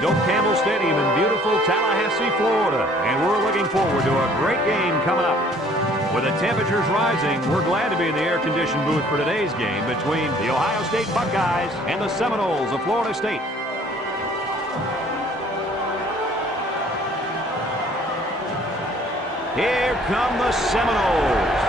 Doak Campbell Stadium in beautiful Tallahassee, Florida. And we're looking forward to a great game coming up. With the temperatures rising, we're glad to be in the air-conditioned booth for today's game between the Ohio State Buckeyes and the Seminoles of Florida State. Here come the Seminoles.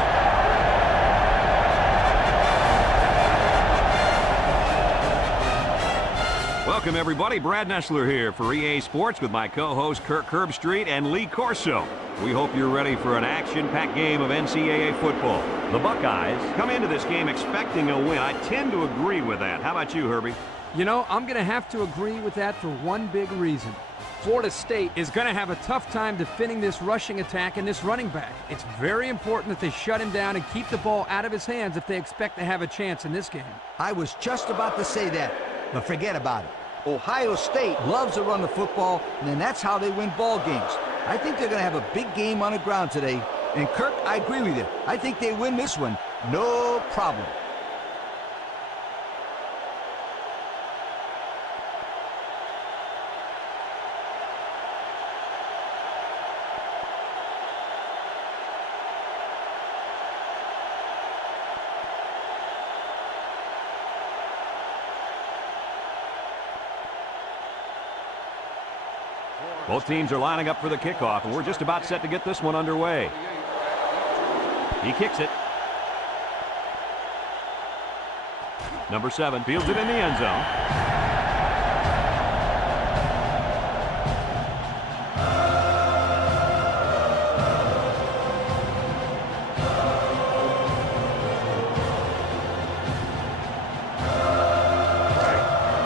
Welcome, everybody. Brad Nessler here for EA Sports with my co-hosts Kirk Herbstreit and Lee Corso. We hope you're ready for an action-packed game of NCAA football. The Buckeyes come into this game expecting a win. I tend to agree with that. How about you, Herbie? You know, I'm going to have to agree with that for one big reason. Florida State is going to have a tough time defending this rushing attack and this running back. It's very important that they shut him down and keep the ball out of his hands if they expect to have a chance in this game. I was just about to say that, but forget about it. Ohio State loves to run the football, and then that's how they win ball games. I think they're going to have a big game on the ground today. And Kirk, I agree with you. I think they win this one. No problem. Both teams are lining up for the kickoff, and we're just about set to get this one underway. He kicks it. Number 7 fields it in the end zone.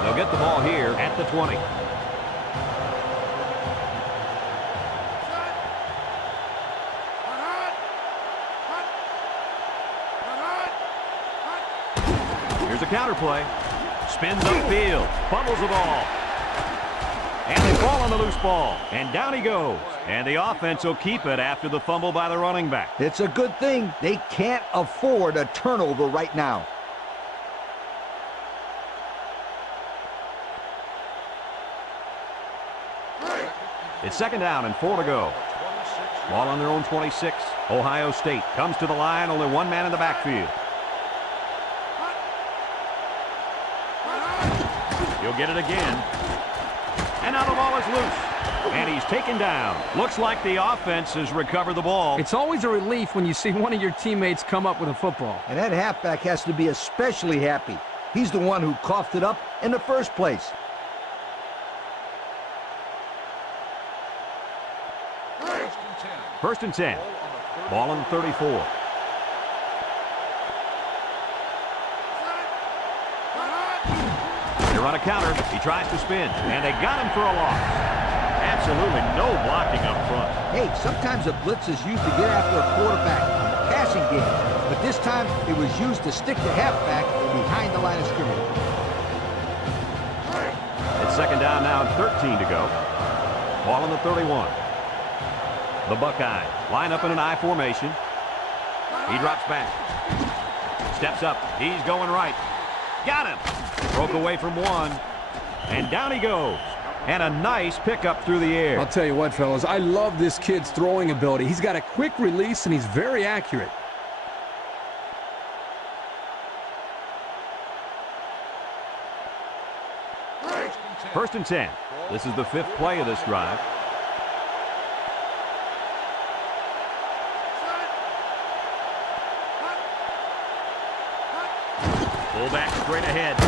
They'll get the ball here at the 20. Here's a counter play. Spins upfield. Fumbles the ball. And they fall on the loose ball. And down he goes. And the offense will keep it after the fumble by the running back. It's a good thing they can't afford a turnover right now. It's second down and 4 to go. Ball on their own 26. Ohio State comes to the line. Only one man in the backfield. He'll get it again. And now the ball is loose. And he's taken down. Looks like the offense has recovered the ball. It's always a relief when you see one of your teammates come up with a football. And that halfback has to be especially happy. He's the one who coughed it up in the first place. First and 10. Ball on the 34. On a counter, he tries to spin, and they got him for a loss. Absolutely no blocking up front. Hey, sometimes a blitz is used to get after a quarterback in a passing game, but this time it was used to stick the halfback behind the line of scrimmage. It's second down now and 13 to go. Ball on the 31. The Buckeyes line up in an I formation. He drops back. Steps up. He's going right. Got him. Broke away from one. And down he goes. And a nice pickup through the air. I'll tell you what, fellas. I love this kid's throwing ability. He's got a quick release, and he's very accurate. First and 10. This is the 5th play of this drive. Fullback straight ahead.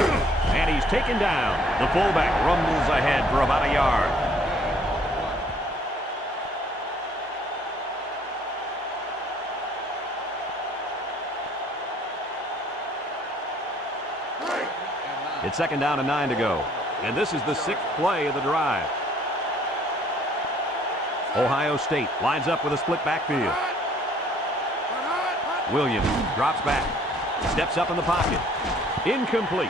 And he's taken down. The fullback rumbles ahead for about a yard. It's second down and 9 to go. And this is the 6th play of the drive. Ohio State lines up with a split backfield. Williams drops back. Steps up in the pocket. Incomplete.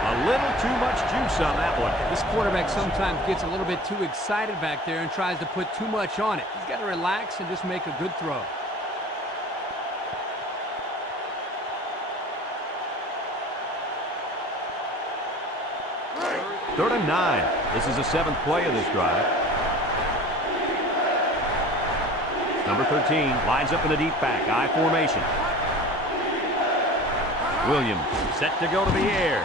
A little too much juice on that one. This quarterback sometimes gets a little bit too excited back there and tries to put too much on it. He's got to relax and just make a good throw. 3rd and 9. This is the 7th play of this drive. Number 13 lines up in the deep back, I formation. Williams set to go to the air.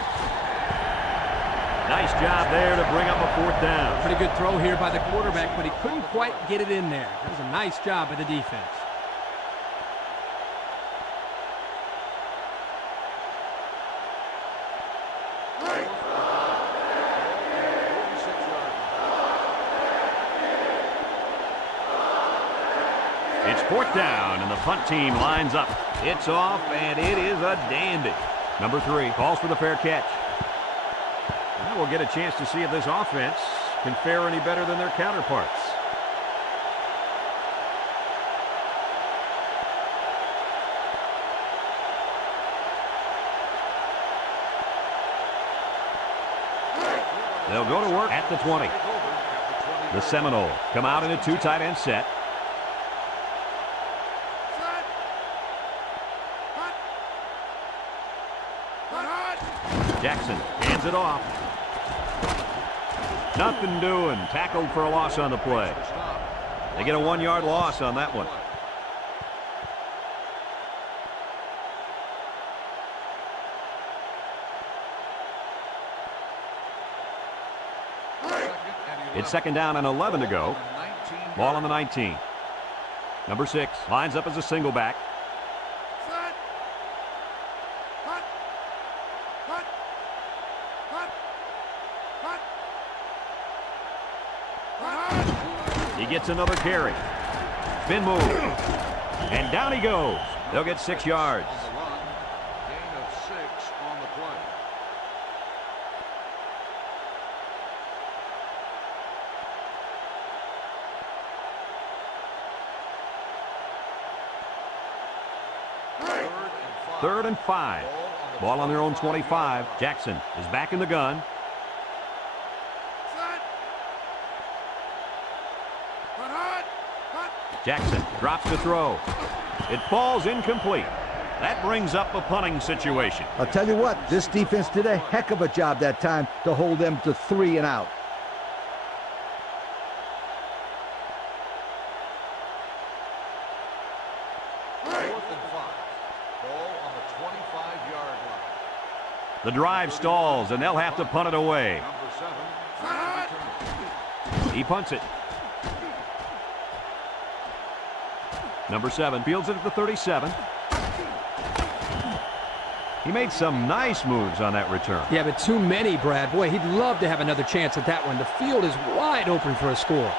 Nice job there to bring up a 4th down. Pretty good throw here by the quarterback, but he couldn't quite get it in there. That was a nice job by the defense. It's 4th down, and the punt team lines up. It's off, and it is a dandy. Number 3 calls for the fair catch. Now we'll get a chance to see if this offense can fare any better than their counterparts. They'll go to work at the 20. The Seminoles come out in a 2 tight end set. Jackson hands it off. Nothing doing. Tackled for a loss on the play. They get a 1-yard loss on that one. It's 2nd down and 11 to go. Ball on the 19. Number 6 lines up as a single back. He gets another carry. Spin move. And down he goes. They'll get 6 yards. Gain of 6 on the play. Third and 5. Ball on their own 25. Jackson is back in the gun. Jackson drops the throw. It falls incomplete. That brings up a punting situation. I'll tell you what, this defense did a heck of a job that time to hold them to 3 and out. The drive stalls, and they'll have to punt it away. He punts it. Number 7 fields it at the 37. He made some nice moves on that return. Yeah, but too many, Brad. Boy, he'd love to have another chance at that one. The field is wide open for a score.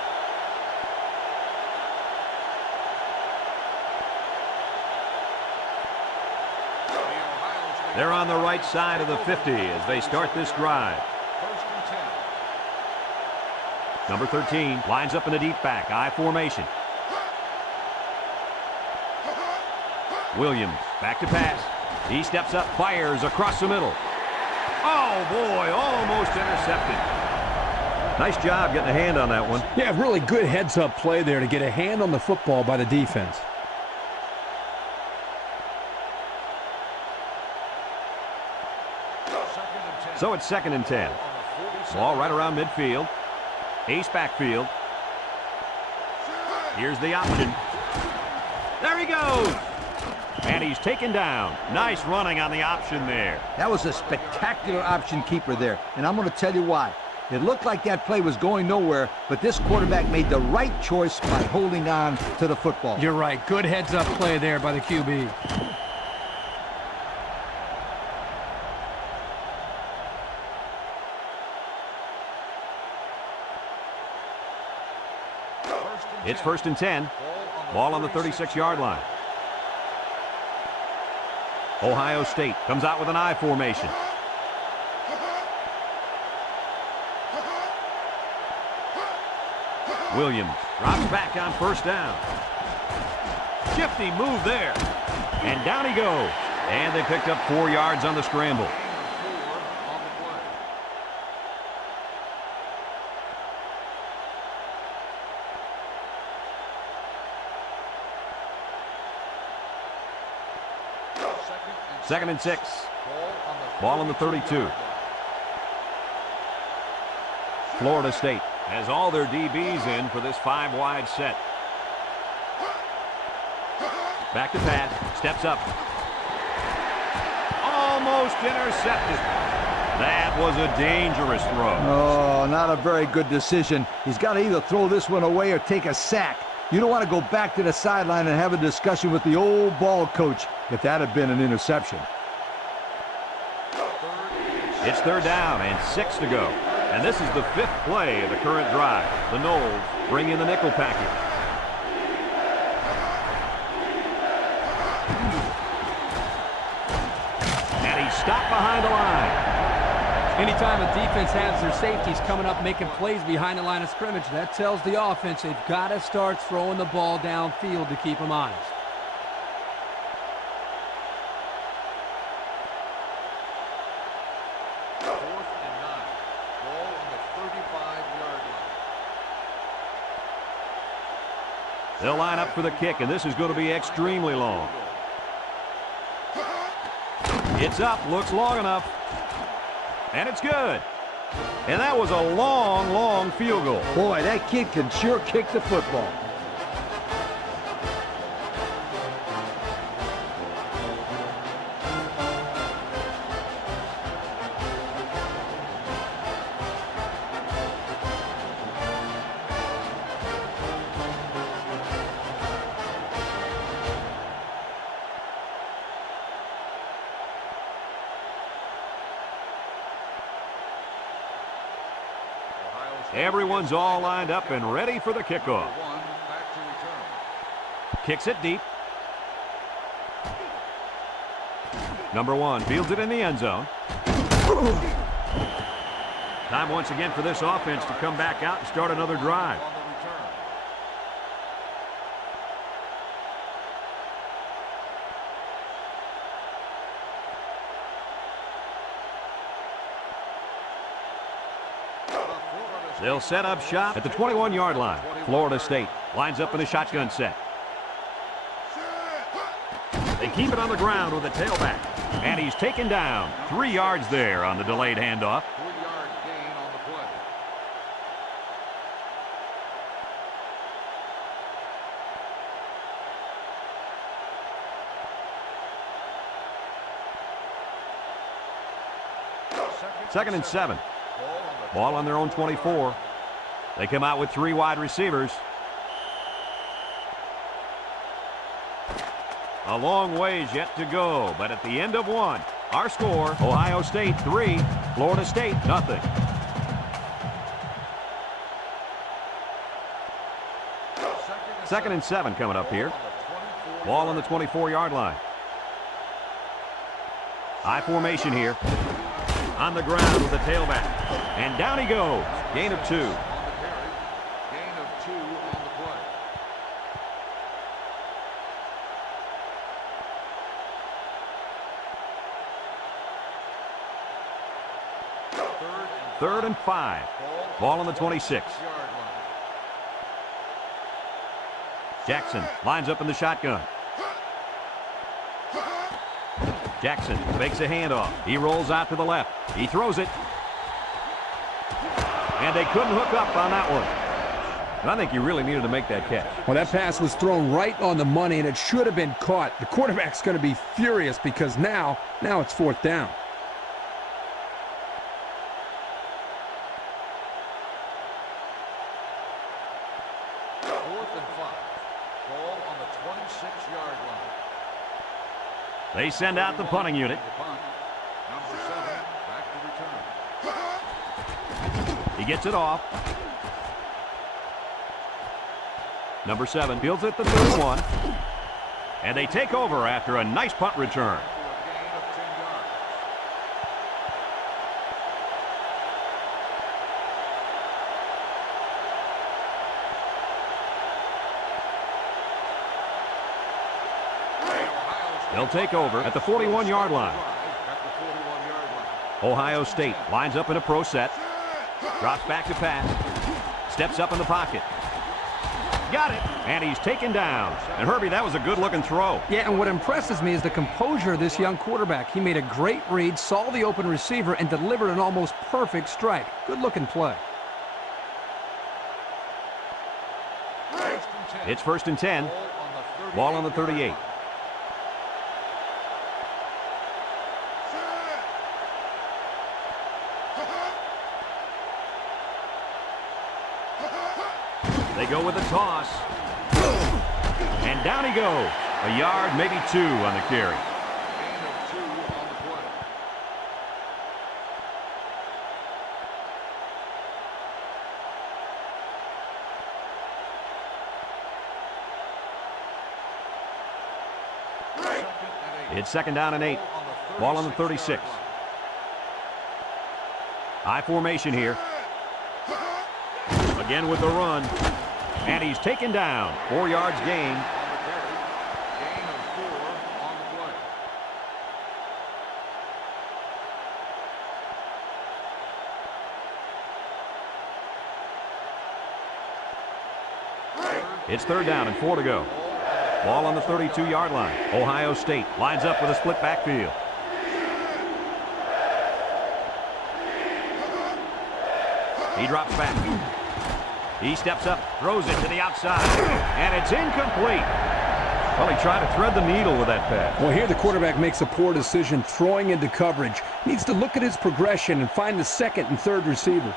They're on the right side of the 50 as they start this drive. Number 13 lines up in the deep back, I formation. Williams back to pass. He steps up, fires across the middle. Oh, boy, almost intercepted. Nice job getting a hand on that one. Yeah, really good heads-up play there to get a hand on the football by the defense. So it's 2nd and 10. Ball right around midfield. Ace backfield. Here's the option. There he goes. And he's taken down. Nice running on the option there. That was a spectacular option keeper there, and I'm going to tell you why. It looked like that play was going nowhere, but this quarterback made the right choice by holding on to the football. You're right. Good heads-up play there by the QB. It's 1st and 10. Ball on the 36-yard line. Ohio State comes out with an I formation. Williams drops back on 1st down. Shifty move there. And down he goes. And they picked up 4 yards on the scramble. Second and 6. Ball on the 32. Florida State has all their DBs in for this 5-wide set. Back to pass. Steps up. Almost intercepted. That was a dangerous throw. Oh, not a very good decision. He's got to either throw this one away or take a sack. You don't want to go back to the sideline and have a discussion with the old ball coach if that had been an interception. It's third down and 6 to go. And this is the 5th play of the current drive. The Noles bring in the nickel package. And he's stopped behind the line. Anytime a defense has their safeties coming up making plays behind the line of scrimmage, that tells the offense they've got to start throwing the ball downfield to keep them honest. Fourth and 9. Ball on the 35-yard line. They'll line up for the kick, and this is going to be extremely long. It's up, looks long enough. And it's good. And that was a long, long field goal. Boy, that kid can sure kick the football. Everyone's all lined up and ready for the kickoff. Back to return. Kicks it deep. Number 1 fields it in the end zone. Time once again for this offense to come back out and start another drive. On the return. They'll set up shop at the 21-yard line. Florida State lines up in a shotgun set. They keep it on the ground with a tailback. And he's taken down. 3 yards there on the delayed handoff. 3-yard gain on the play. Second and 7. Ball on their own 24. They come out with 3 wide receivers. A long ways yet to go, but at the end of 1, our score, Ohio State 3, Florida State nothing. Second and 7 coming up here. Ball on the 24-yard line. High formation here. On the ground with the tailback. And down he goes. Gain of 2. On the carry. Gain of 2 on the play. Third and 5. Ball on the 26. Jackson lines up in the shotgun. Jackson makes a handoff. He rolls out to the left. He throws it. And they couldn't hook up on that one. And I think he really needed to make that catch. Well, that pass was thrown right on the money, and it should have been caught. The quarterback's going to be furious because now it's 4th down. They send out the punting unit. Number 7, back to return. He gets it off. Number 7 fields it the 31. And they take over after a nice punt return. They'll take over at the 41-yard line. Ohio State lines up in a pro set. Drops back to pass. Steps up in the pocket. Got it. And he's taken down. And Herbie, that was a good-looking throw. Yeah, and what impresses me is the composure of this young quarterback. He made a great read, saw the open receiver, and delivered an almost perfect strike. Good-looking play. It's 1st and 10. Ball on the 38. They go with a toss. And down he goes. A yard, maybe 2 on the carry. Gain of 2 on the play. It's 2nd down and 8. Ball on the 36. High formation here. Again with the run. And he's taken down. 4 yards gain. On the carry. Gain of 4 on the play. It's 3rd down and 4 to go. Ball on the 32-yard line. Ohio State lines up with a split backfield. He drops back. He steps up, throws it to the outside, and it's incomplete. Well, he tried to thread the needle with that pass. Well, here the quarterback makes a poor decision throwing into coverage. Needs to look at his progression and find the 2nd and 3rd receiver.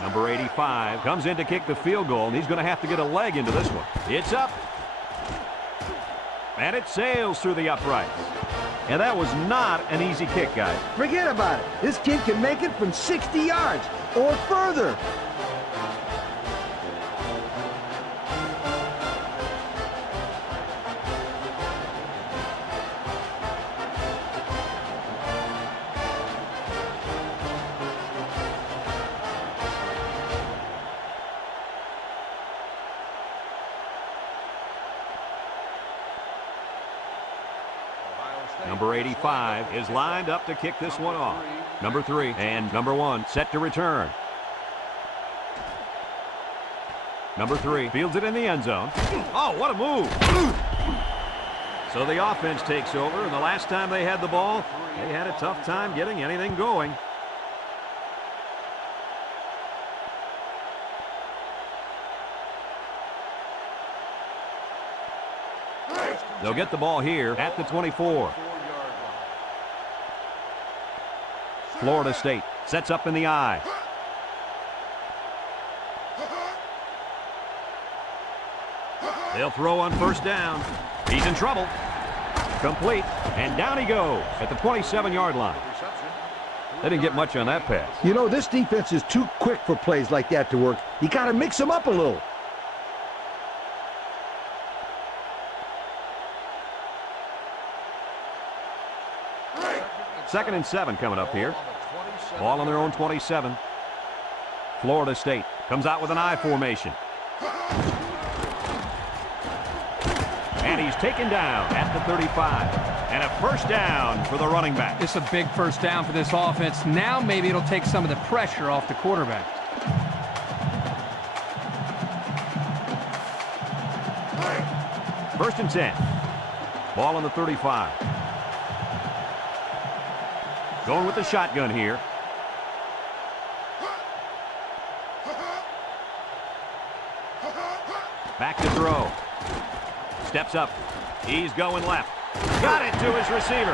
Number 85 comes in to kick the field goal, and he's going to have to get a leg into this one. It's up. And it sails through the uprights. And that was not an easy kick, guys. Forget about it. This kid can make it from 60 yards or further. Number 85 is lined up to kick this one off. Number 3 and number 1 set to return. Number 3 fields it in the end zone. Oh, what a move. So the offense takes over, and the last time they had the ball, they had a tough time getting anything going. They'll get the ball here at the 24. Florida State sets up in the I. They'll throw on 1st down. He's in trouble. Complete, and down he goes at the 27-yard line. They didn't get much on that pass. You know, this defense is too quick for plays like that to work. You got to mix them up a little. Second and 7 coming up here. Ball on their own 27. Florida State comes out with an I formation. And he's taken down at the 35. And a 1st down for the running back. It's a big 1st down for this offense. Now maybe it'll take some of the pressure off the quarterback. First and 10. Ball on the 35. Going with the shotgun here. Back to throw. Steps up. He's going left. Got it to his receiver.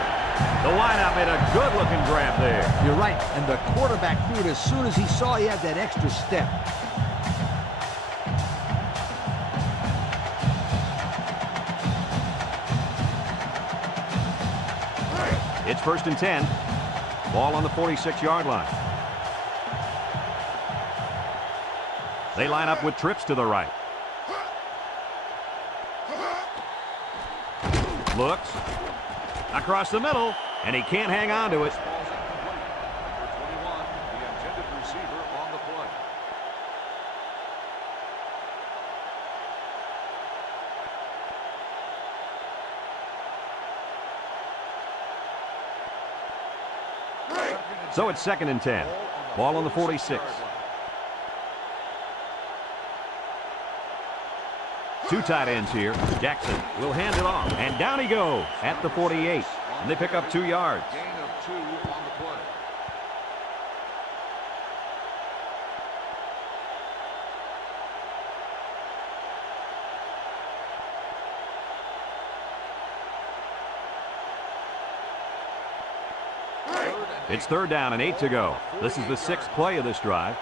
The wideout made a good-looking grab there. You're right, and the quarterback threw it as soon as he saw he had that extra step. It's 1st and 10. Ball on the 46-yard line. They line up with trips to the right. Looks. Across the middle, and he can't hang on to it. Number 21, the intended receiver on the play. So it's 2nd and 10. Ball on the 46. two tight ends here. Jackson will hand it off, and down he goes at the 48. And they pick up 2 yards. Gain of 2 on the play. It's 3rd down and 8 to go. This is the 6th play of this drive.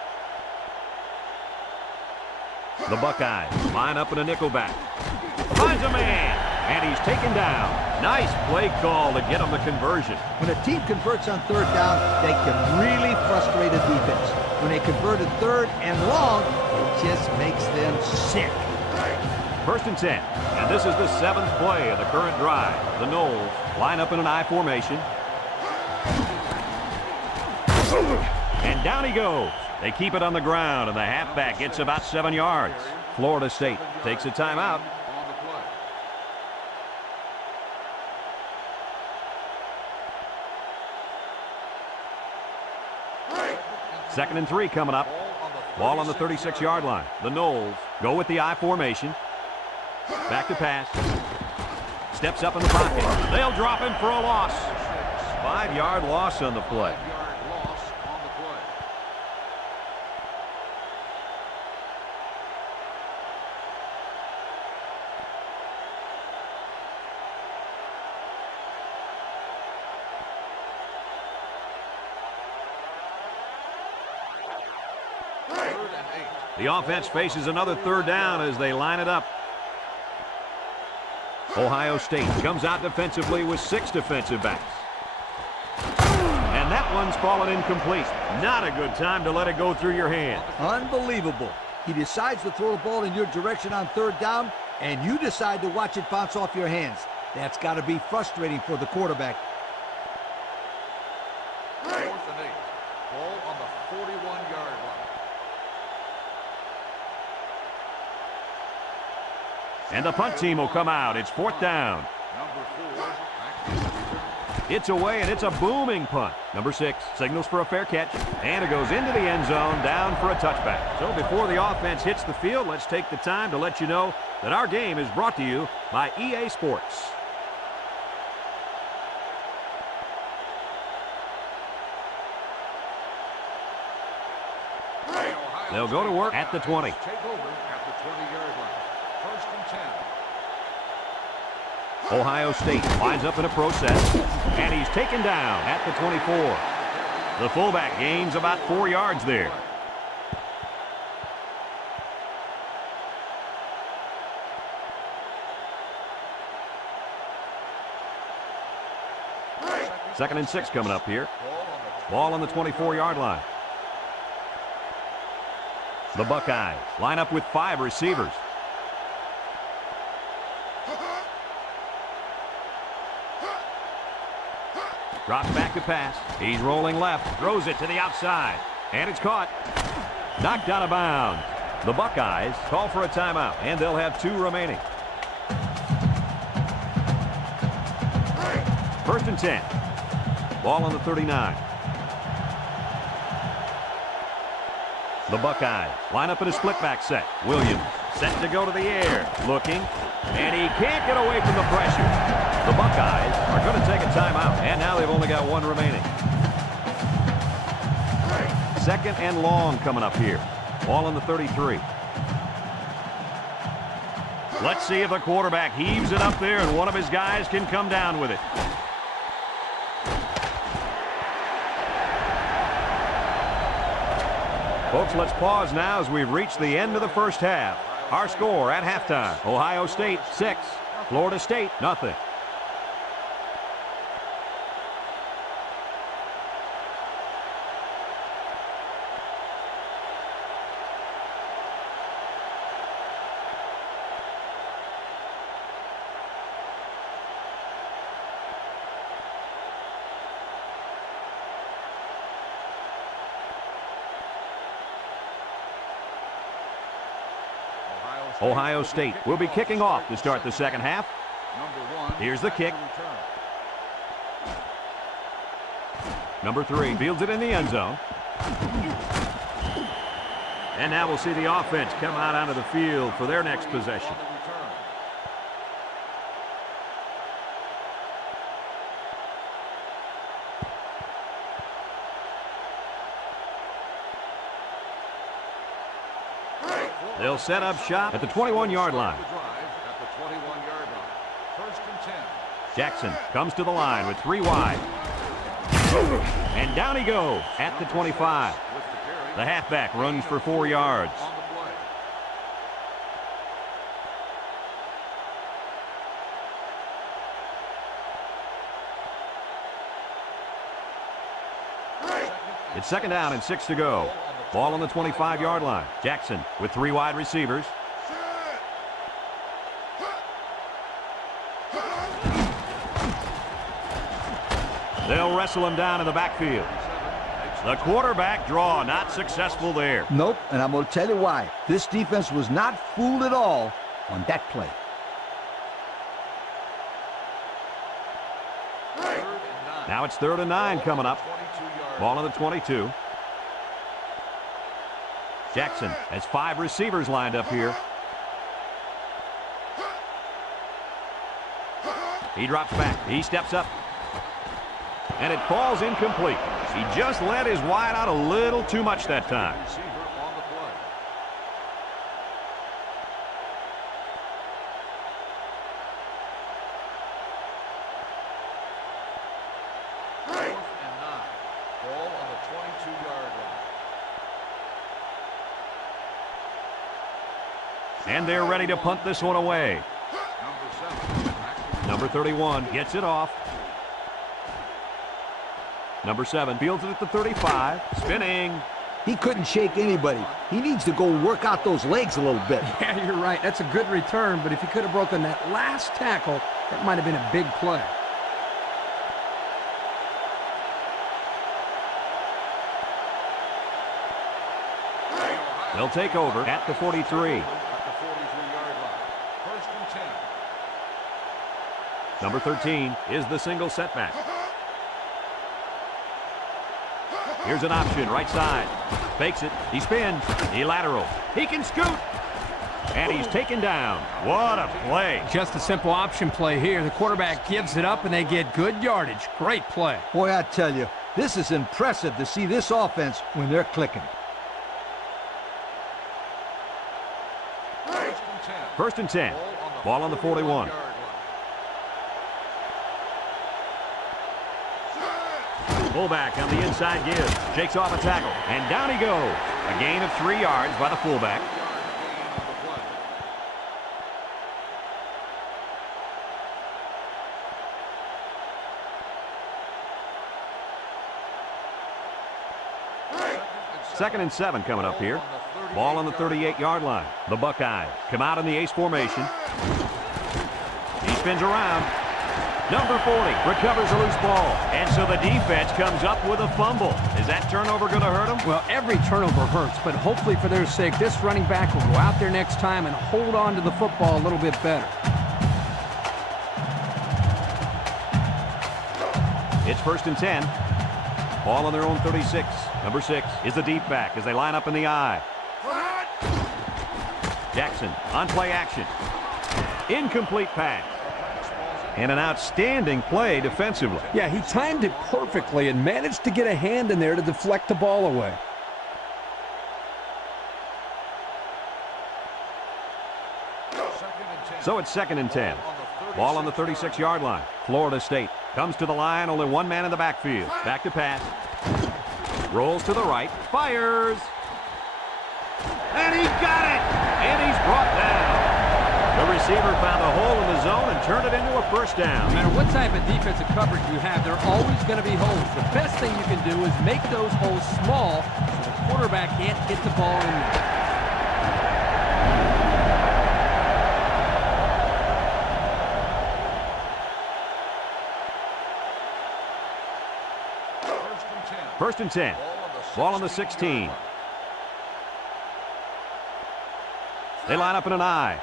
The Buckeyes line up in a nickel back. Finds a man, and he's taken down. Nice play call to get him the conversion. When a team converts on 3rd down, they can really frustrate a defense. When they converted 3rd and long, it just makes them sick. 1st and 10, and this is the 7th play of the current drive. The Noles line up in an I formation. And down he goes. They keep it on the ground, and the halfback gets about 7 yards. Florida State takes a timeout. On the play. 2nd and 3 coming up. Ball on the 36-yard line. The Noles go with the I formation. Back to pass. Steps up in the pocket. They'll drop him for a loss. 5-yard loss on the play. 5-yard loss on the play. The offense faces another 3rd down as they line it up. Ohio State comes out defensively with 6 defensive backs. And that one's fallen incomplete. Not a good time to let it go through your hand. Unbelievable. He decides to throw the ball in your direction on 3rd down, and you decide to watch it bounce off your hands. That's got to be frustrating for the quarterback. 4th and 8. Ball on the 41-yard line. And the punt team will come out. It's 4th down. Number 4. It's away, and it's a booming punt. Number 6 signals for a fair catch, and it goes into the end zone, down for a touchback. So before the offense hits the field, let's take the time to let you know that our game is brought to you by EA Sports. They'll go to work at the 20. Take over at the 20-yard line. 1st and 10. Ohio State lines up in a process, and he's taken down at the 24. The fullback gains about 4 yards there. Second and 6 coming up here. Ball on the 24-yard line. The Buckeyes line up with 5 receivers. Drops back to pass. He's rolling left. Throws it to the outside. And it's caught. Knocked out of bounds. The Buckeyes call for a timeout, and they'll have 2 remaining. 1st and 10. Ball on the 39. The Buckeyes line up in a split back set. Williams set to go to the air. Looking. And he can't get away from the pressure. The Buckeyes are going to take a timeout, and now they've only got 1 remaining. 2nd and long coming up here. Ball on the 33. Let's see if the quarterback heaves it up there and one of his guys can come down with it. Folks, let's pause now as we've reached the end of the first half. Our score at halftime, Ohio State 6, Florida State nothing. Ohio State will be kicking off to start the second half. Here's the kick. Number 3 fields it in the end zone. And now we'll see the offense come out onto the field for their next possession. They'll set up shop at the 21-yard line. At the 21-yard line. First and 10. Jackson comes to the line with 3 wide. And down he goes at the 25. The halfback runs for 4 yards. On the play. It's second down and 6 to go. Ball on the 25-yard line. Jackson with 3 wide receivers. They'll wrestle him down in the backfield. The quarterback draw not successful there. Nope, and I'm going to tell you why. This defense was not fooled at all on that play. Now it's 3rd and 9 coming up. Ball on the 22. Jackson has 5 receivers lined up here. He drops back. He steps up. And it falls incomplete. He just let his wide out a little too much that time. Receiver on the play. 4th and 9. Ball on the 22-yard line. And they're ready to punt this one away. Number 7. Number 31 gets it off. Number 7 fields it at the 35. Spinning. He couldn't shake anybody. He needs to go work out those legs a little bit. Yeah, you're right. That's a good return, but if he could have broken that last tackle, that might have been a big play. They'll take over at the 43. At the 43-yard line. First and 10. Number 13 is the single setback. Here's an option, right side. Fakes it. He spins. He laterals. He can scoot. And he's taken down. What a play. Just a simple option play here. The quarterback gives it up, and they get good yardage. Great play. Boy, I tell you, this is impressive to see this offense when they're clicking. First and 10. Ball on the 41. Fullback on the inside gives. Shakes off a tackle. And down he goes. A gain of 3 yards by the fullback. Second and 7 coming up here. Ball on the 38-yard line. The Buckeyes come out in the ace formation. He spins around. Number 40 recovers a loose ball. And so the defense comes up with a fumble. Is that turnover going to hurt them? Well, every turnover hurts, but hopefully for their sake, this running back will go out there next time and hold on to the football a little bit better. It's first and 10. Ball on their own 36. Number 6 is the deep back as they line up in the I. Jackson on play action. Incomplete pass. And an outstanding play defensively. Yeah, he timed it perfectly and managed to get a hand in there to deflect the ball away. So it's second and 10. Ball on the 36-yard line. Florida State comes to the line, only one man in the backfield. Back to pass. Rolls to the right, fires. And he's got it! And he's brought down. The receiver found a hole in the zone and turned it into a first down. No matter what type of defensive coverage you have, there are always going to be holes. The best thing you can do is make those holes small so the quarterback can't hit the ball in there. First and 10. Ball on the 16. They line up in an I.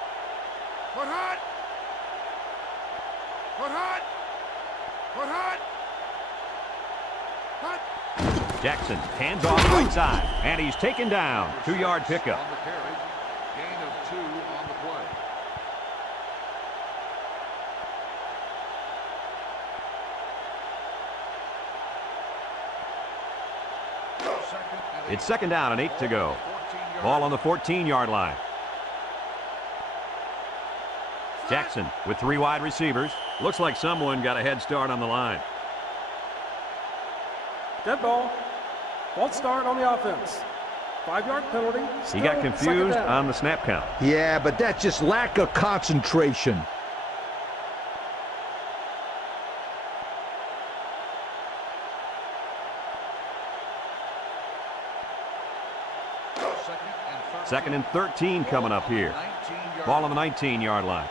Jackson hands off the right side, and he's taken down. 2-yard pickup. On the carry. Gain of 2 on the play. It's second down and 8 to go. Ball on the 14-yard line. Jackson with 3 wide receivers. Looks like someone got a head start on the line. Dead ball. False start on the offense. 5-yard penalty. He got confused on the snap count. Yeah, but that's just lack of concentration. Second and 13 coming up here. Ball on the 19-yard line.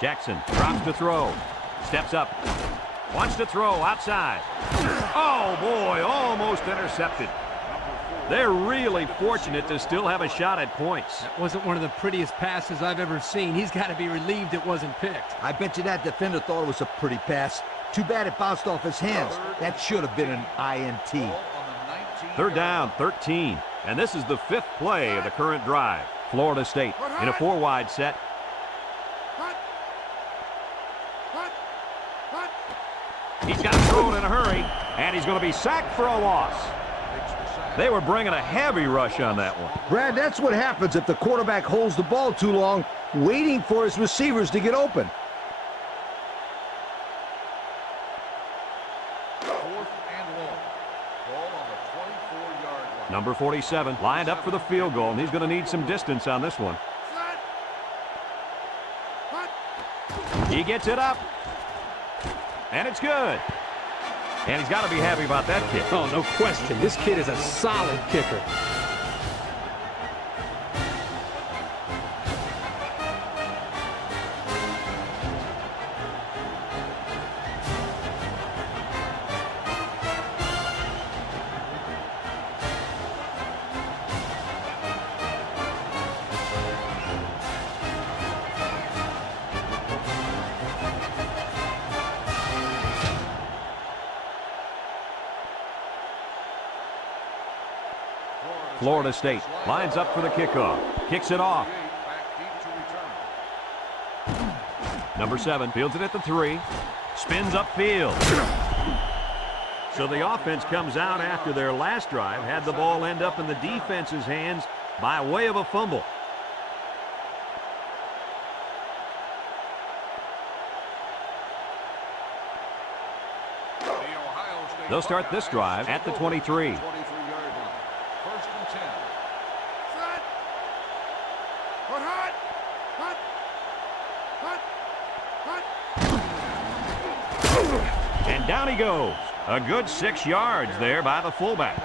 Jackson drops to throw. Steps up. Wants to throw outside. Oh, boy, almost intercepted. They're really fortunate to still have a shot at points. That wasn't one of the prettiest passes I've ever seen. He's got to be relieved it wasn't picked. I bet you that defender thought it was a pretty pass. Too bad it bounced off his hands. That should have been an INT. Third down, 13. And this is the 5th play of the current drive. Florida State in a 4-wide set. He's got to throw it in a hurry, and he's going to be sacked for a loss. They were bringing a heavy rush on that one. Brad, that's what happens if the quarterback holds the ball too long, waiting for his receivers to get open. Number 47 lined up for the field goal, and he's going to need some distance on this one. He gets it up, and it's good. And he's got to be happy about that kick. Oh, no question. This kid is a solid kicker. Florida State lines up for the kickoff. Kicks it off. Number 7 fields it at the 3. Spins upfield. So the offense comes out after their last drive. Had the ball end up in the defense's hands by way of a fumble. They'll start this drive at the 23. And down he goes. A good 6 yards there by the fullback.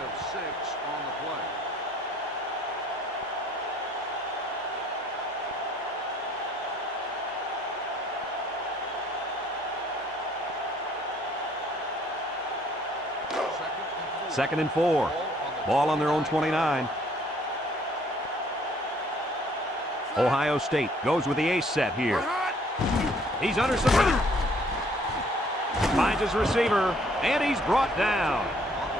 Second and 4. Ball on their own 29. Ohio State goes with the ace set here. He's under some heat. Finds his receiver, and he's brought down.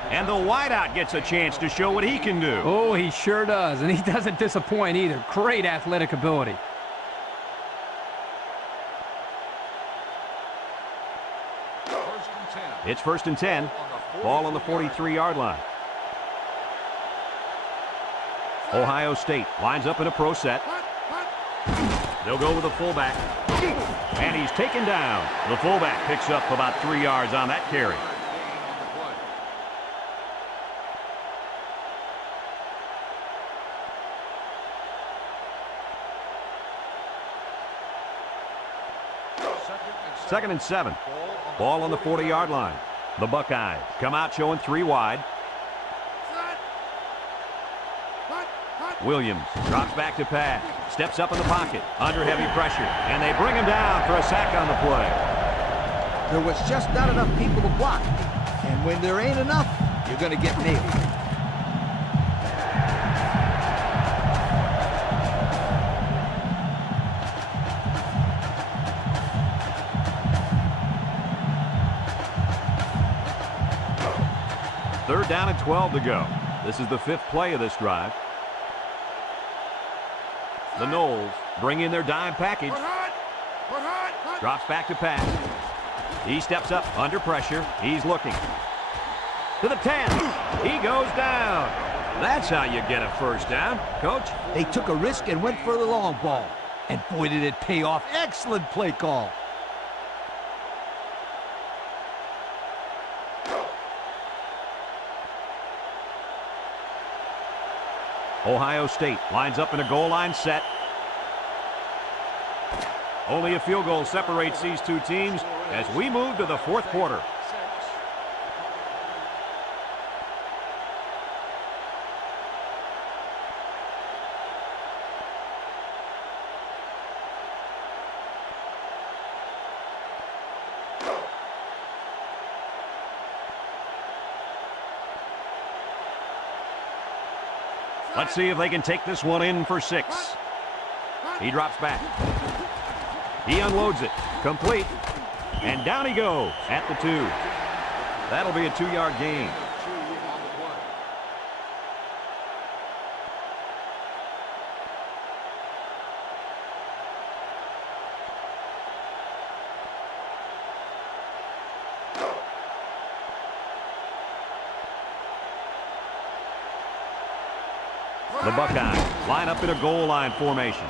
And the wideout gets a chance to show what he can do. Oh, he sure does, and he doesn't disappoint either. Great athletic ability. It's 1st and 10. Ball on the 43-yard line. Ohio State lines up in a pro set. They'll go with the fullback. And he's taken down. The fullback picks up about 3 yards on that carry. Second and 7. Ball on the 40-yard line. The Buckeyes come out showing 3 wide. Williams drops back to pass. Steps up in the pocket. Under heavy pressure. And they bring him down for a sack on the play. There was just not enough people to block. And when there ain't enough, you're going to get nailed. Third down and 12 to go. This is the 5th play of this drive. The Noles bring in their dime package. Drops back to pass. He steps up under pressure. He's looking. To the 10. He goes down. That's how you get a first down, Coach. They took a risk and went for the long ball. And boy, did it pay off. Excellent play call. Ohio State lines up in a goal line set. Only a field goal separates these two teams as we move to the fourth quarter. Let's see if they can take this one in for 6. He drops back. He unloads it. Complete. And down he goes at the 2. That'll be a 2-yard gain. The Buckeyes line up in a goal line formation.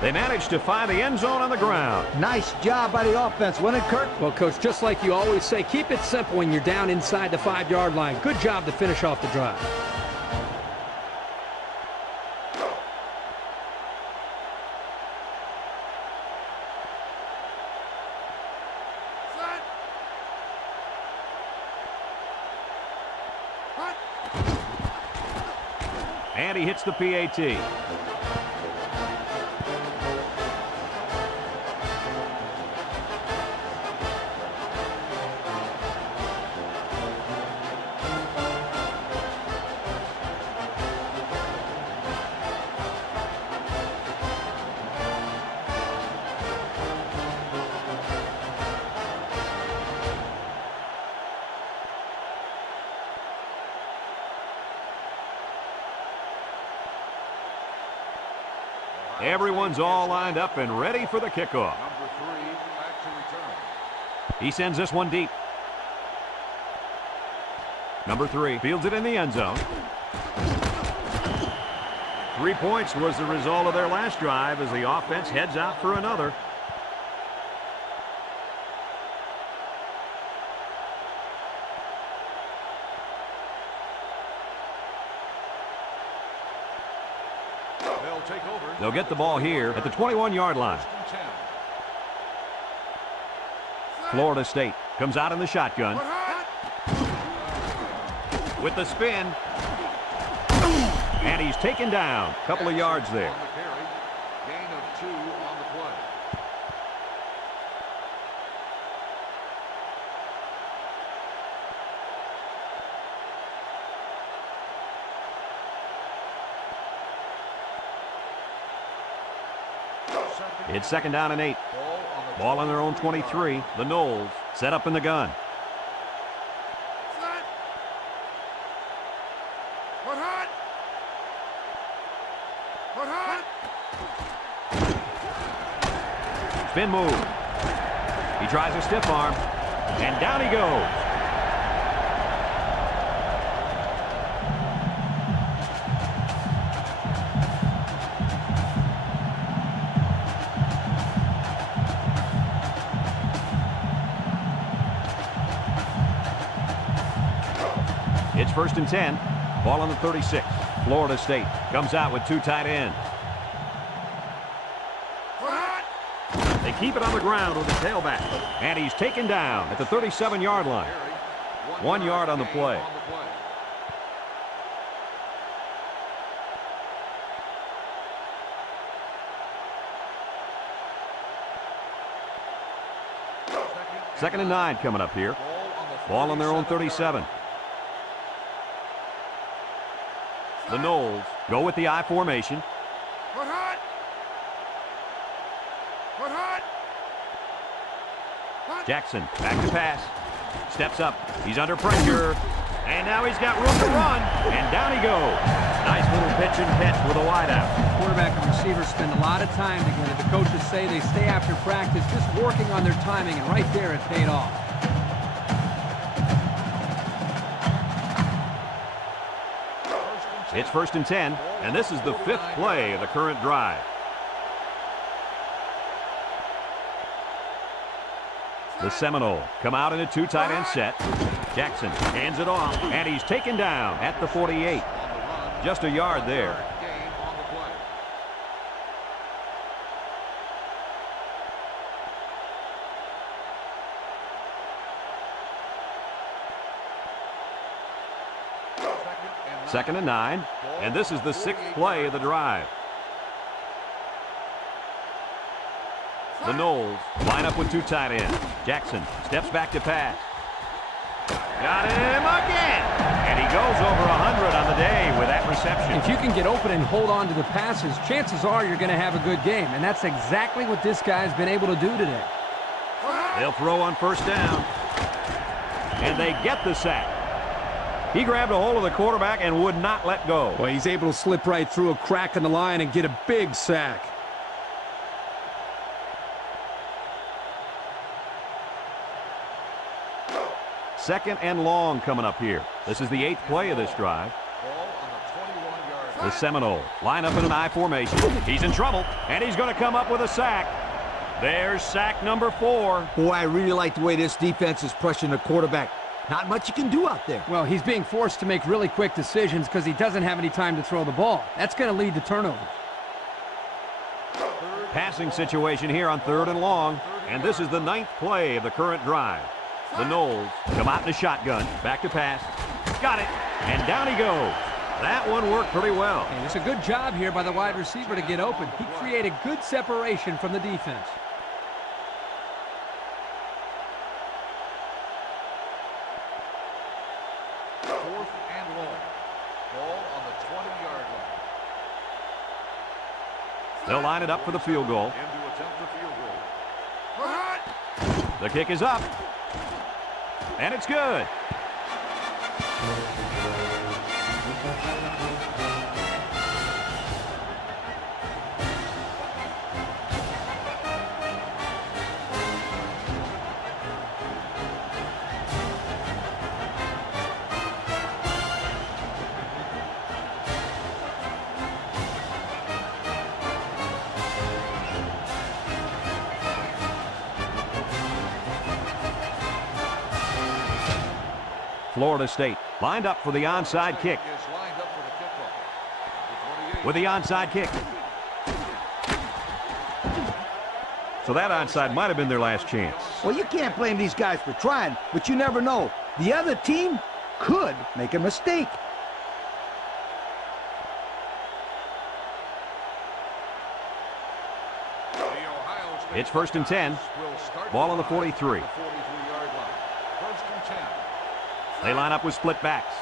They managed to find the end zone on the ground. Nice job by the offense, wasn't it, Kirk? Well, Coach, just like you always say, keep it simple when you're down inside the 5-yard line. Good job to finish off the drive. And he hits the PAT. Everyone's all lined up and ready for the kickoff. Number 3 back to return. He sends this one deep. Number 3 fields it in the end zone. 3 points was the result of their last drive as the offense heads out for another. They'll take over. They'll get the ball here at the 21-yard line. 10. Florida State comes out in the shotgun. With the spin. And he's taken down. A couple of yards there. On the carry. Gain of 2 on the play. It's 2nd down and 8. Ball on their own 23. The Noles set up in the gun. Spin move. He tries a stiff arm. And down he goes. It's 1st and 10. Ball on the 36. Florida State comes out with 2 tight ends. They keep it on the ground with the tailback. And he's taken down at the 37-yard line. 1 yard on the play. Second and 9 coming up here. Ball on their own 37. The Noles go with the I formation. Jackson back to pass. Steps up. He's under pressure. And now he's got room to run. And down he goes. Nice little pitch and catch with a wideout. Quarterback and receivers spend a lot of time together. The coaches say they stay after practice just working on their timing, and right there it paid off. It's 1st and 10, and this is the 5th play of the current drive. The Seminoles come out in a 2 tight end set. Jackson hands it off, and he's taken down at the 48. Just a yard there. Gain on the play. Second and 9, and this is the 6th play of the drive. The Noles line up with 2 tight ends. Jackson steps back to pass. Got him again! And he goes over 100 on the day with that reception. If you can get open and hold on to the passes, chances are you're going to have a good game. And that's exactly what this guy's been able to do today. They'll throw on 1st down. And they get the sack. He grabbed a hold of the quarterback and would not let go. Well, he's able to slip right through a crack in the line and get a big sack. Second and long coming up here. This is the 8th play of this drive. Ball on the 21-yard line. The Seminoles line up in an I formation. He's in trouble, and he's going to come up with a sack. There's sack number 4. Boy, I really like the way this defense is pressuring the quarterback. Not much you can do out there. Well, he's being forced to make really quick decisions because he doesn't have any time to throw the ball. That's going to lead to turnovers. Passing situation here on 3rd and long, and this is the 9th play of the current drive. The Noles come out in a shotgun, back to pass, got it, and down he goes. That one worked pretty well. And it's a good job here by the wide receiver to get open. He created good separation from the defense. Fourth and long. Ball on the 20-yard line. They'll line it up for the field goal. In to attempt the field goal. The kick is up. And it's good. Florida State lined up for the onside kick. Is lined up for the kickoff. Number 28. With the onside kick. So that onside might have been their last chance. Well, you can't blame these guys for trying, but you never know. The other team could make a mistake. The Ohio State It's 1st and 10. will start Ball on the drive 43. at the 43-yard line. 1st and 10. They line up with split backs.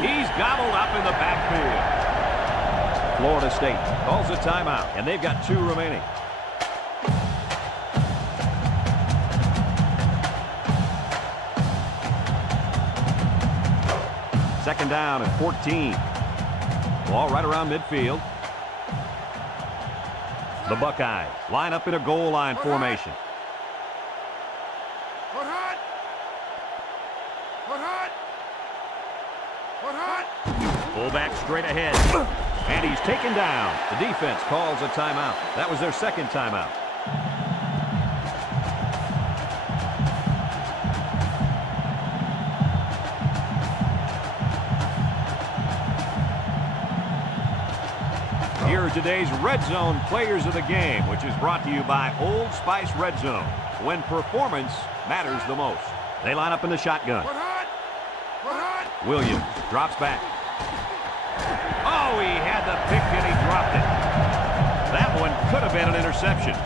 He's gobbled up in the backfield. Florida State calls a timeout, and they've got 2 remaining. Second down and 14. Ball right around midfield. The Buckeyes line up in a goal line formation. Fullback straight ahead. And he's taken down. The defense calls a timeout. That was their second timeout. Here are today's Red Zone Players of the Game, which is brought to you by Old Spice Red Zone, when performance matters the most. They line up in the shotgun. Williams drops back. Oh, he had the pick and he dropped it. That one could have been an interception.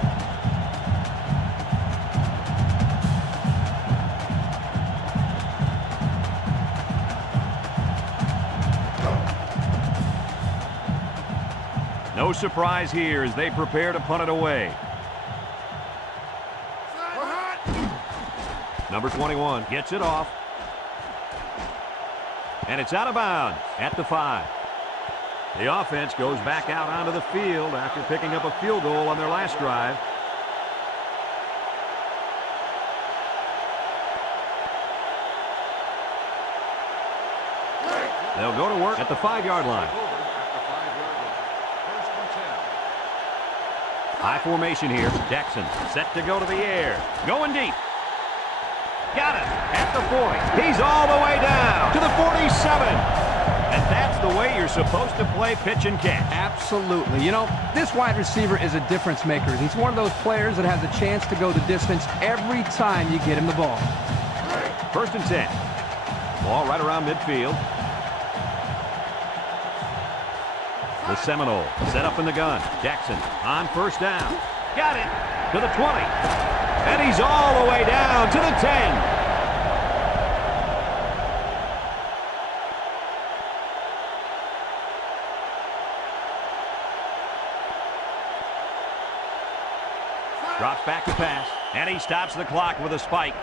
No surprise here as they prepare to punt it away. Number 21 gets it off. And it's out of bounds at the 5. The offense goes back out onto the field after picking up a field goal on their last drive. They'll go to work at the 5-yard line. Over at the 5-yard line. First and 10. High formation here. Jackson set to go to the air. Going deep. Got it at the 40. He's all the way down to the 47. And that's the way you're supposed to play pitch and catch. Absolutely. You know, this wide receiver is a difference maker. He's one of those players that has the chance to go the distance every time you get him the ball. First and 10. Ball right around midfield. The Seminole set up in the gun. Jackson on first down. Got it to the 20. And he's all the way down to the 10. Drops back to pass, and he stops the clock with a spike.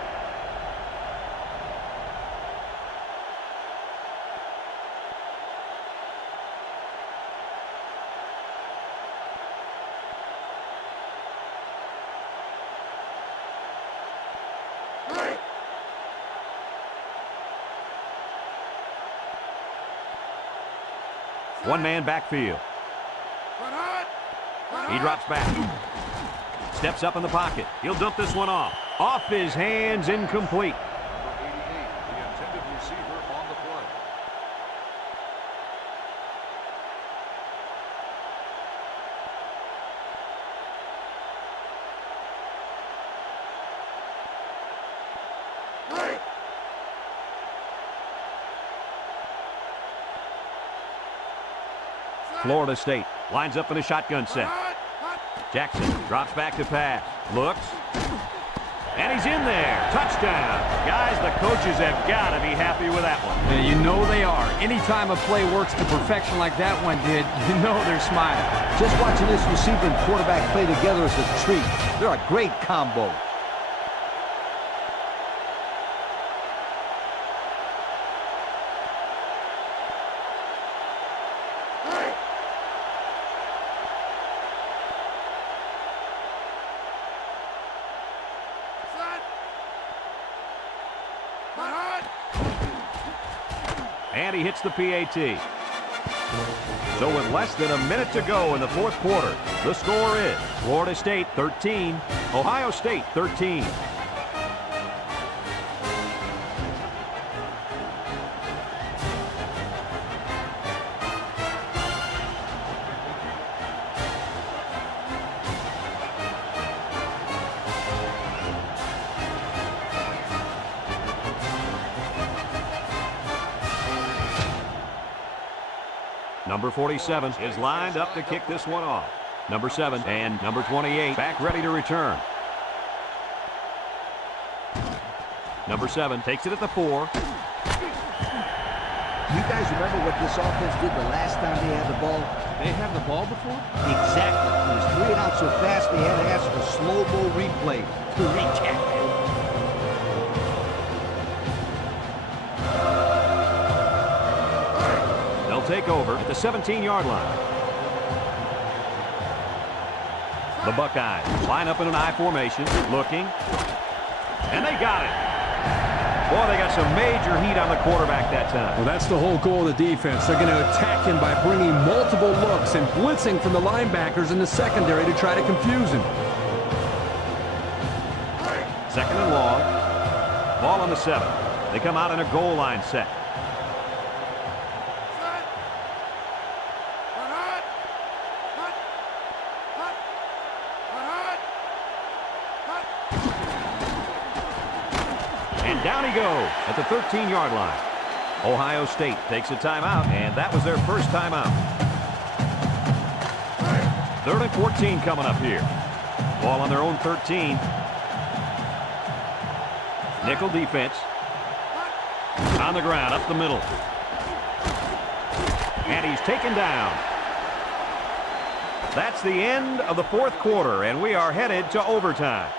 One man backfield. He drops back. Steps up in the pocket. He'll dump this one off. Off his hands, incomplete. Number 88, the intended receiver on the play. Florida State lines up in a shotgun set. Jackson drops back to pass. Looks. And he's in there. Touchdown. Guys, the coaches have got to be happy with that one. Yeah, you know they are. Anytime a play works to perfection like that one did, you know they're smiling. Just watching this receiver and quarterback play together is a treat. They're a great combo. And he hits the PAT. So with less than a minute to go in the fourth quarter, the score is Florida State 13, Ohio State 13. Number 47 is lined up to kick this one off. Number 7 and number 28 back ready to return. Number 7 takes it at the 4. You guys remember what this offense did the last time they had the ball? They have the ball before? Exactly. It was 3 and out so fast they had to ask for slow-mo replay to recap it. Take over at the 17-yard line. The Buckeyes line up in an I formation, looking, and they got it. Boy, they got some major heat on the quarterback that time. Well, that's the whole goal of the defense. They're going to attack him by bringing multiple looks and blitzing from the linebackers in the secondary to try to confuse him. Second and long. Ball on the 7. They come out in a goal line set. And down he goes at the 13-yard line. Ohio State takes a timeout, and that was their first timeout. 3rd and 14 coming up here. Ball on their own 13. Nickel defense. On the ground, up the middle. And he's taken down. That's the end of the fourth quarter, and we are headed to overtime.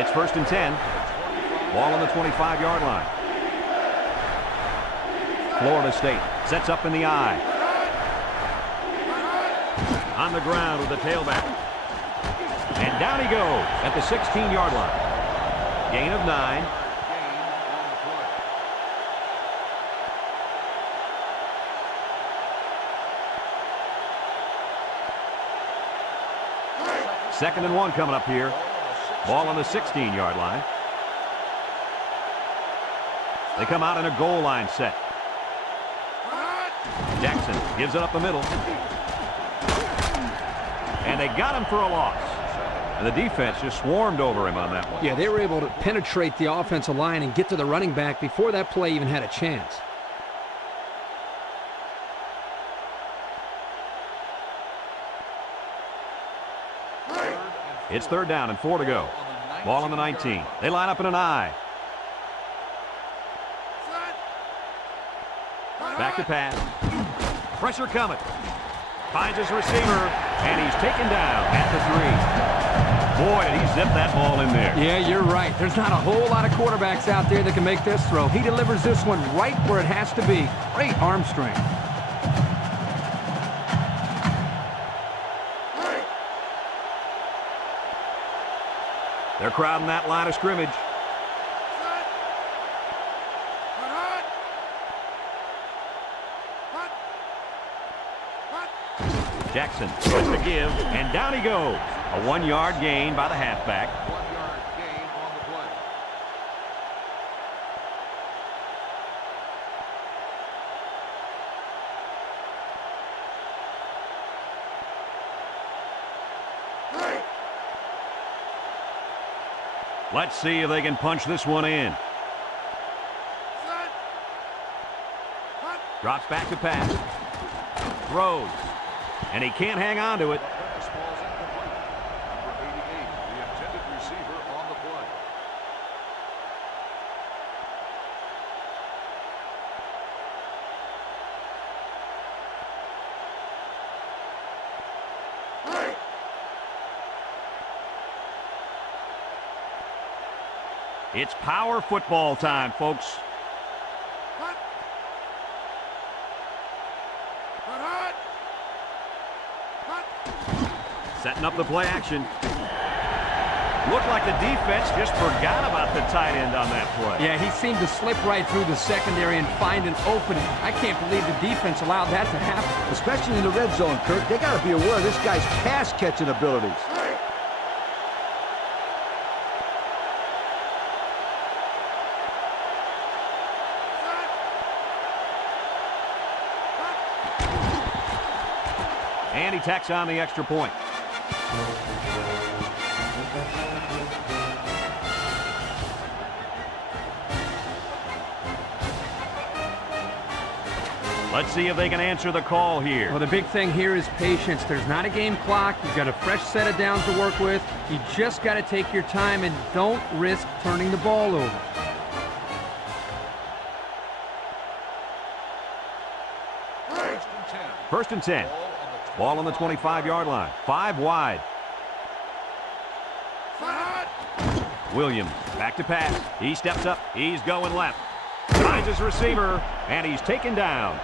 It's 1st and 10. Ball on the 25-yard line. Florida State sets up in the I. On the ground with the tailback. And down he goes at the 16-yard line. Gain of 9. Gain on the play. Second and 1 coming up here. Ball on the 16-yard line. They come out in a goal line set. Jackson gives it up the middle. And they got him for a loss. And the defense just swarmed over him on that one. Yeah, they were able to penetrate the offensive line and get to the running back before that play even had a chance. It's third down and 4 to go. Ball on the 19. They line up in an I. Back to pass. Pressure coming. Finds his receiver, and he's taken down at the 3. Boy, did he zip that ball in there. Yeah, you're right. There's not a whole lot of quarterbacks out there that can make this throw. He delivers this one right where it has to be. Great arm strength. They're crowding that line of scrimmage. Jackson puts the give, and down he goes. A 1-yard gain by the halfback. 1-yard gain on the play. Let's see if they can punch this one in. Drops back to pass. Throws. And he can't hang on to it. Pass ball's incomplete. Number 88, the intended receiver on the play. It's power football time, folks. Setting up the play action. Looked like the defense just forgot about the tight end on that play. Yeah, he seemed to slip right through the secondary and find an opening. I can't believe the defense allowed that to happen. Especially in the red zone, Kirk. They got to be aware of this guy's pass-catching abilities. And he tacks on the extra point. Let's see if they can answer the call here. Well, the big thing here is patience. There's not a game clock. You've got a fresh set of downs to work with. You just got to take your time and don't risk turning the ball over. First and 10. Ball on the 25-yard line. 5 wide. Williams back to pass. He steps up. He's going left. Finds his receiver, and he's taken down.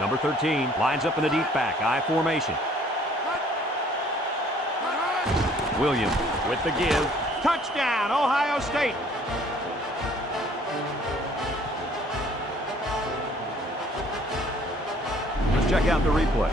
Number 13 lines up in the deep back, I formation. Williams with the give. Touchdown, Ohio State. Let's check out the replay.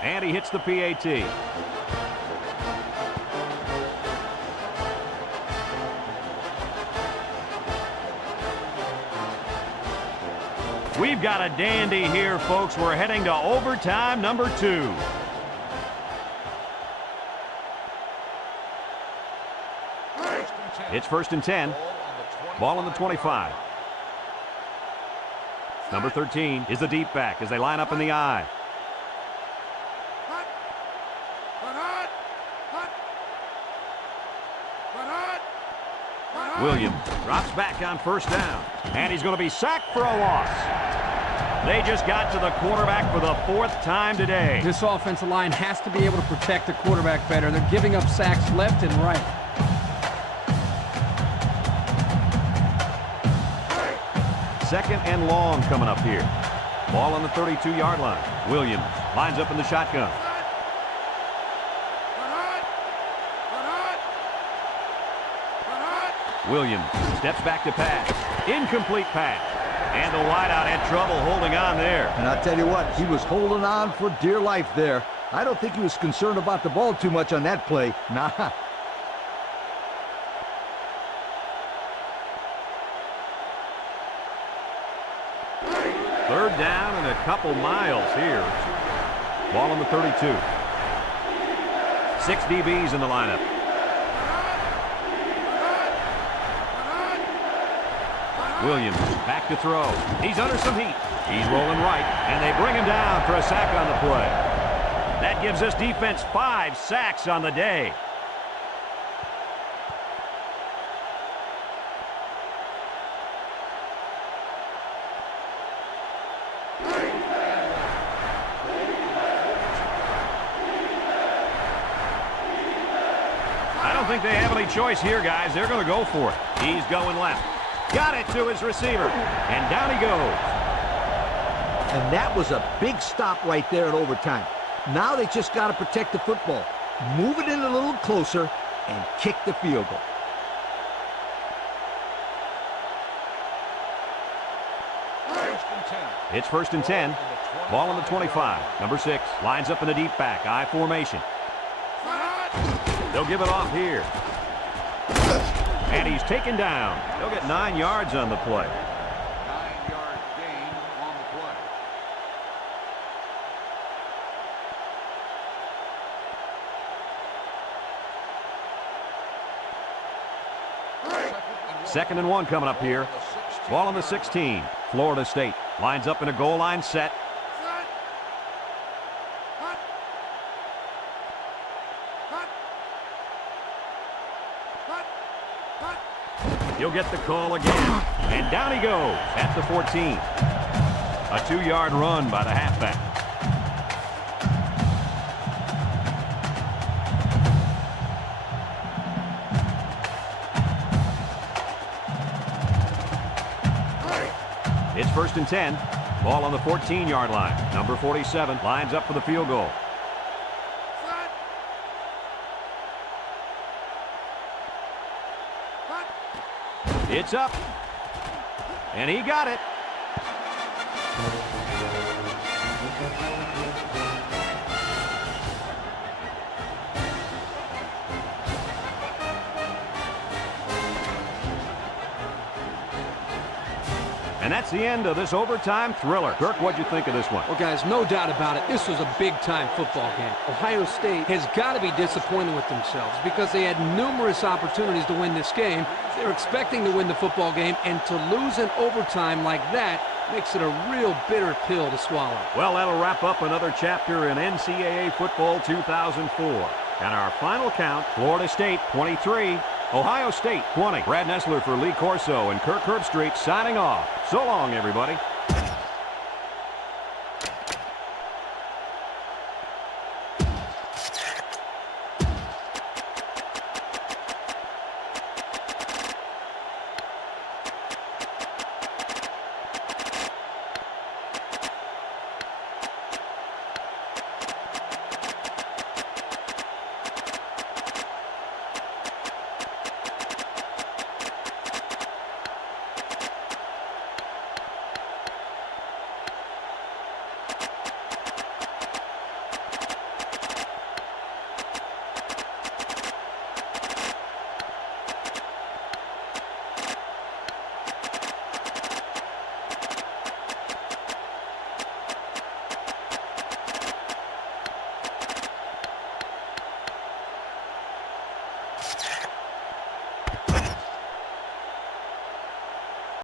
And he hits the PAT. We've got a dandy here, folks. We're heading to overtime number 2. It's first and 10. Ball on the 25. Number 13 is the deep back as they line up in the I. Williams drops back on first down, and he's going to be sacked for a loss. They just got to the quarterback for the 4th time today. This offensive line has to be able to protect the quarterback better. They're giving up sacks left and right. Second and long coming up here. Ball on the 32-yard line. Williams lines up in the shotgun. Williams steps back to pass. Incomplete pass. And the wideout had trouble holding on there. And I'll tell you what, he was holding on for dear life there. I don't think he was concerned about the ball too much on that play. Nah. Third down and a couple miles here. Ball on the 32. 6 DBs in the lineup. Williams back to throw. He's under some heat. He's rolling right, and they bring him down for a sack on the play. That gives this defense 5 sacks on the day. I don't think they have any choice here, guys. They're going to go for it. He's going left. Got it to his receiver, and down he goes. And that was a big stop right there in overtime. Now they just got to protect the football. Move it in a little closer and kick the field goal. It's 1st and 10. Ball on the 25. Number 6 lines up in the deep back. I formation. They'll give it off here. And he's taken down. They'll get 9 yards on the play. 9-yard gain on the play. Second and 1 coming up here. Ball on the 16. Florida State lines up in a goal line set. He'll get the call again. And down he goes at the 14. A 2-yard run by the halfback. It's 1st and 10. Ball on the 14-yard line. Number 47 lines up for the field goal. It's up. And he got it. And that's the end of this overtime thriller. Kirk, what'd you think of this one? Well, guys, no doubt about it. This was a big-time football game. Ohio State has got to be disappointed with themselves because they had numerous opportunities to win this game. They're expecting to win the football game, and to lose in overtime like that makes it a real bitter pill to swallow. Well, that'll wrap up another chapter in NCAA Football 2004. And our final count, Florida State 23, Ohio State 20. Brad Nessler for Lee Corso and Kirk Herbstreit signing off. So long, everybody.